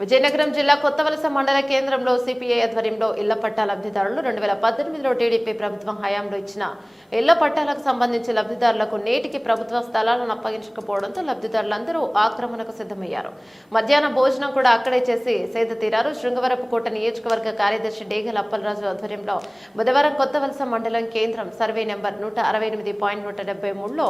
విజయనగరం జిల్లా కొత్తవలస మండల కేంద్రంలో సిపిఐ ఆధ్వర్యంలో ఇళ్ళ పట్టా లబ్ధిదారులు రెండు వేల పద్దెనిమిదిలో టీడీపీ ప్రభుత్వం హయాంలో ఇచ్చిన ఇళ్ళ పట్టాలకు సంబంధించి లబ్ధిదారులకు నేటికి ప్రభుత్వ స్థలాలను అప్పగించకపోవడంతో లబ్ధిదారులందరూ ఆక్రమణకు సిద్ధమయ్యారు. మధ్యాహ్న భోజనం కూడా అక్కడే చేసి సేద తీరారు. శృంగవరపుకోట నియోజకవర్గ కార్యదర్శి డేగల అప్పలరాజు ఆధ్వర్యంలో బుధవారం కొత్తవలస మండలం కేంద్రం సర్వే నెంబర్ నూట అరవై ఎనిమిది పాయింట్ నూట డెబ్బై మూడులో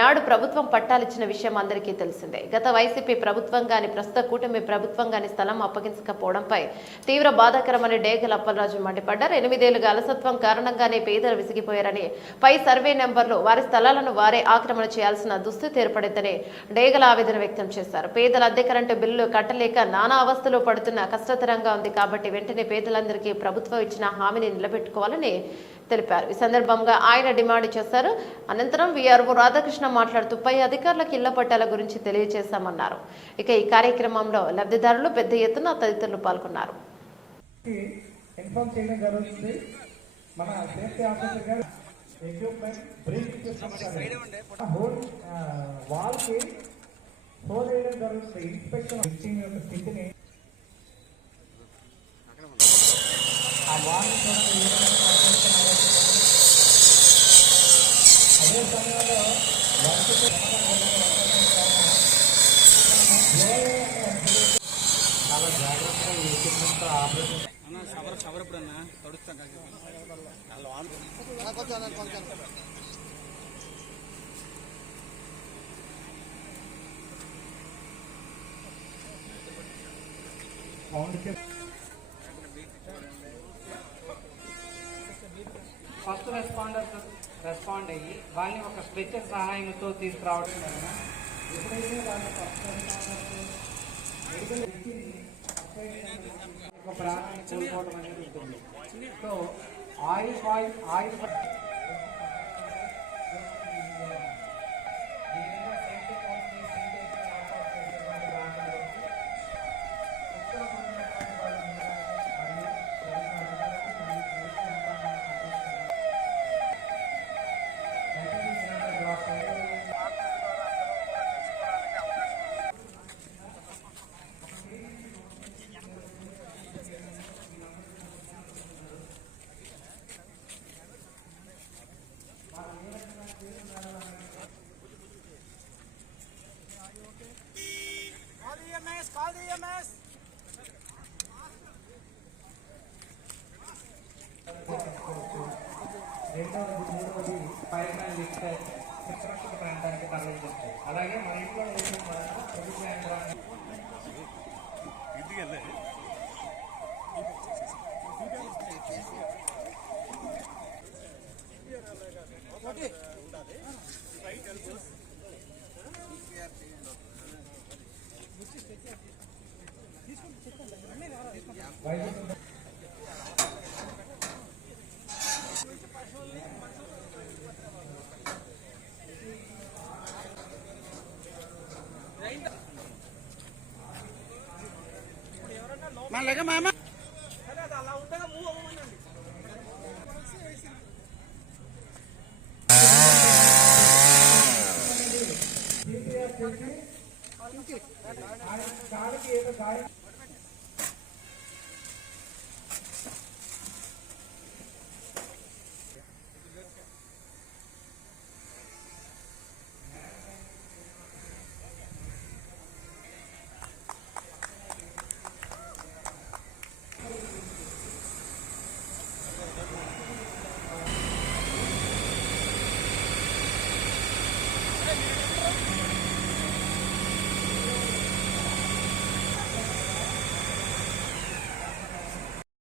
నాడు ప్రభుత్వం పట్టాలిచ్చిన విషయం అందరికీ తెలిసిందే. గత వైసీపీ ప్రభుత్వం గాని ప్రస్తుత కూటమి ప్రభుత్వం గాని స్థలం అప్పగించకపోవడంపై తీవ్ర బాధాకరమని డేగల అప్పలరాజు మండిపడ్డారు. ఎనిమిదేళ్ళుగా అలసత్వం కారణంగానే పేదలు విసిగిపోయారని పై సర్వే నెంబర్లు వారి స్థలాలను వారే ఆక్రమణ చేయాల్సిన దుస్థితి ఏర్పడిందని డేగల ఆవేదన వ్యక్తం చేశారు. పేదల అద్దె కరెంటు బిల్లులు కట్టలేక నానా అవస్థలో పడుతున్న కష్టతరంగా ఉంది కాబట్టి వెంటనే పేదలందరికీ ప్రభుత్వం ఇచ్చిన హామీని నిలబెట్టుకోవాలని తెలిపారు. ఈ సందర్భంగా ఆయన డిమాండ్ చేశారు. అనంతరం వీఆర్ఓ రాధాకృష్ణ మాట్లాడుతూ పై అధికారులకు ఇళ్ళ పట్టాల గురించి తెలియజేశామన్నారు. ఇక ఈ కార్యక్రమంలో లబ్ధిదారులు పెద్ద ఎత్తున తదితరులు పాల్గొన్నారు. ఇన్ఫార్మ్ చేయడం జరుగుతుంది. మన సేఫ్టీ ఆఫీసర్ గారు ఎక్విప్మెంట్ బ్రేక్ హోల్ వాల్ కి హోల్ వేయడం జరుగుతుంది ఇన్స్పెక్షన్ బిల్డింగ్ యొక్క స్థితిని ఆ వాల్ అదే సమయంలో వర్క్ చాలా జాగ్రత్తగా ఈ ఎక్విప్మెంట్ ఆపరేషన్ అన్న సవర సవర ఎప్పుడన్నా కి ఫస్ట్ రెస్పాండర్ రెస్పాండ్ అయ్యి వాళ్ళని ఒక స్ట్రెచ్చర్ సహాయంతో తీసుకురావడం ఎప్పుడైతే వాళ్ళు ఫస్ట్ రెస్పాండర్స్ మెడికల్ ఒక ప్రాణాన్ని కోల్పోవడం అనేది ఉంటుంది. సో ఆయిల్ ఆయిల్ ఆయిల్ రెండవది మూడవది పైన లిఫ్ట్ సురక్షిత ప్రాంతానికి తరలించాయి అలాగే మన ఇంట్లో మళ్ళీ మామ సిపిఎస్ చేసి ఆయన కాలికి ఏదో గాయం